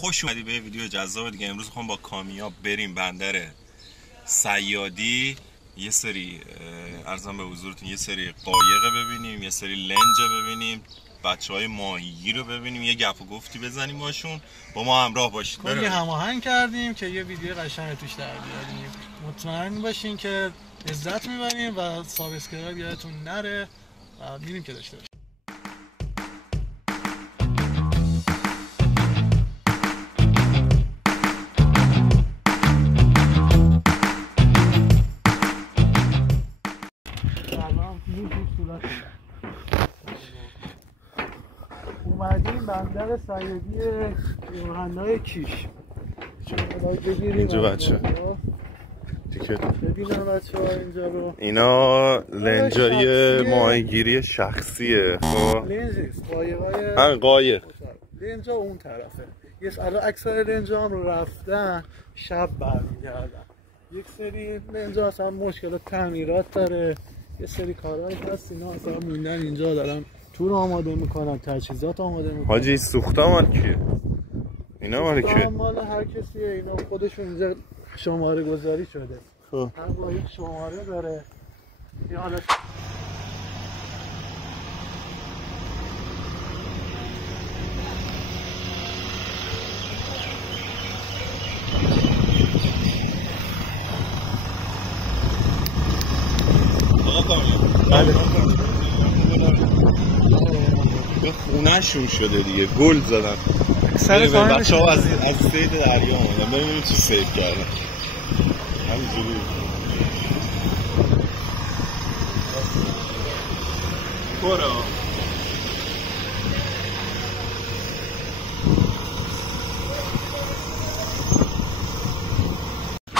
خوش اومدی به ویدیو جذاب دیگه. امروز میخوام با کامیاب بریم بندر صیادی، یه سری ارزم به حضورتون یه سری قایق ببینیم، یه سری لنج ببینیم، بچهای ماهیگیر رو ببینیم، یه گپ و گفتی بزنیم باشون. با ما همراه باشید. کلی هماهنگ کردیم که یه ویدیو قشنگ توش در بیاریم. مطمئن باشین که لذت میبریم و سابسکرایب یادتون نره و میریم که داشته باشیم. اومدیم بندر صیادی یوحنای کیش. اینجا بچه ببینم بچه ها اینجا رو. اینا لنجای ماهیگیری شخصیه. خب لنجیست قایقای همین قایق لنجا اون طرفه. الان اکثر لنجا هم رو رفتن شب برمیگردن. یک سری لنجا اصلا مشکلات تعمیرات داره، یه سری کارهایی هست اینا اصلا موندن اینجا دارن تور آماده میکنن، تجهیزات آماده میکنن. حاجی سوخته مال کیه؟ اینا مال کیه؟ مال هر کسیه. اینا خودشون اینجا شماره گذاری شده. خب هر قایق شماره داره. این حالت به خونهشون شده دیگه، گل زدن. بچه ها از سید دریا آمدن. ببینیم چی سید کردن. همینجوری برو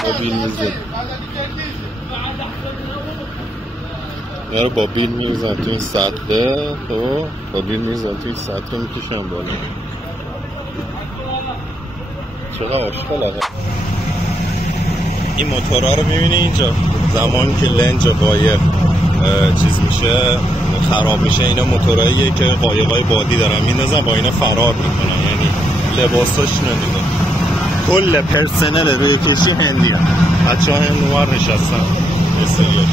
با بیل میزن، یارو با بیل میزن تو این سطله. خب با بیل میزن تو این سطله میکشن بالا. چقدر آشغاله. این موتورها رو میبینی اینجا، زمانی که لنج قایق چیز میشه خراب میشه، اینا موتورهاییه که قایقای بادی دارن میندازن، با اینا فرار میکنن. یعنی لباساش نمیده. کل پرسنل روی کشی هندی هم. بچه ها هند نوار نشستن بسیار.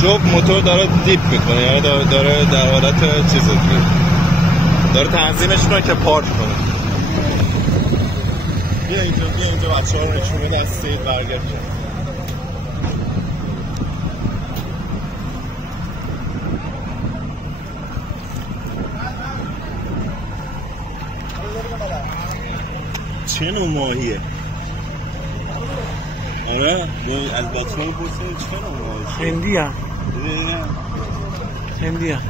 جوب موتور داره دیپ میکنه، یعنی داره در حالت چیز داره تنظیمش کنه که پارک کنه. بیا اینجا بچه ها رو نشون بده از سید برگرد. چه نوع ماهیه؟ آره الباترون بوسه. چه نوع ماهیه؟ هندی هم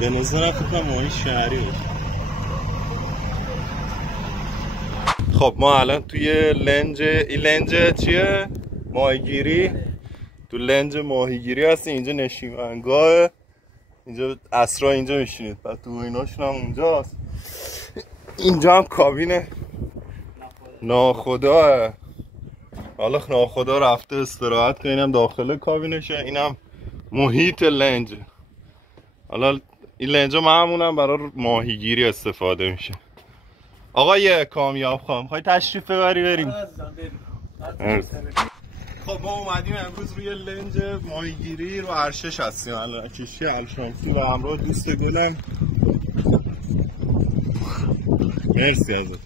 به نظر فکر ماهی شهری باشه. خب ما الان توی لنج، این لنج چیه؟ ماهیگیری. تو لنج ماهیگیری هستی. اینجا نشیمنگاه، اینجا اسرا اینجا میشینید، بعد تو ایناشون هم اونجاست. اینجا هم کابین ناخدا. حالا ناخدا رفته استراحت که اینم داخل کابینشه. اینم محیط لنج. حالا این لنجا معمولا برای ماهیگیری استفاده میشه. آقای کامیاب خان میخوای تشریف ببری بریم؟ خب ما اومدیم امروز روی لنج ماهیگیری رو ارشش هستیم. الان کشتی الشامسی و همراه دوست گلم. مرسی ازت.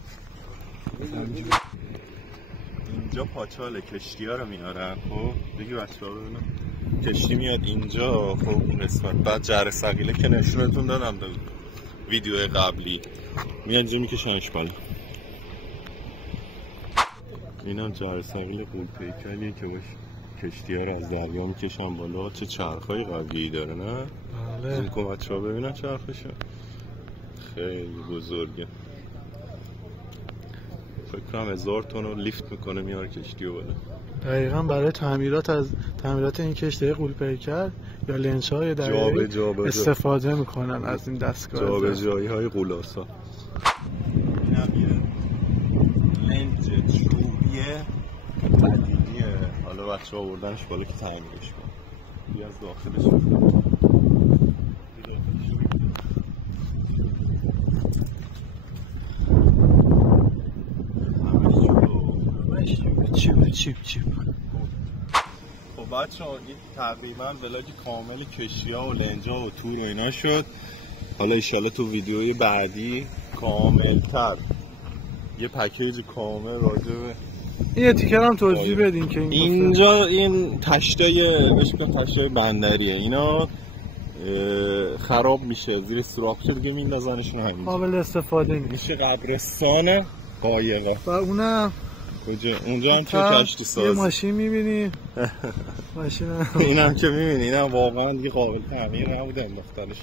اینجا پاچال کشتی ها رو میارن. خب بگی بچه ها ببینم. کشتی میاد اینجا. خب اون قسمت بعد جره ثقیله که نشونتون دادم ویدیو قبلی، میاد اینجا میکشنش بالا. اینم جره ثقیل قول‌پیکریه که باش کشتی ها رو از دریا میکشن بالا. چه چرخای قوی داره نه؟ بله. این که بچه ها ببینن چرخشو خیلی بزرگه. فکر کنم 1000 تن رو لیفت میکنه میاره کشتی رو بالا. دقیقا برای تعمیرات این کشتی قول‌پیکر یا لنج‌های دریایی استفاده میکنن از این دستگاه. جابجایی‌های غولاسا. اینم یه لنج چوبیه قدیمیه. حالا بچه ها بردنش بالا که تعمیرش کنن. بیا از داخلش چیپ. خب بچه ها این تقریبا ولاگ کامل کشتی ها و لنجا و تور و اینا شد. حالا ایشالا تو ویدیوی بعدی کاملتر یه پکیج کامل راجبه یه تیکر هم توضیح بدین که اینجا این تشتای بندریه، اینا خراب میشه زیر سوراخ دیگه میندازنشون همینجا، قابل استفاده نیست، میشه قبرستان قایقا. و اونم کجا؟ اونجا هم چه کشتی ساز یه ماشین میبینی ماشین اینم که میبینی اینم واقعا دیگه قابل تعمیر نبوده، انداختنش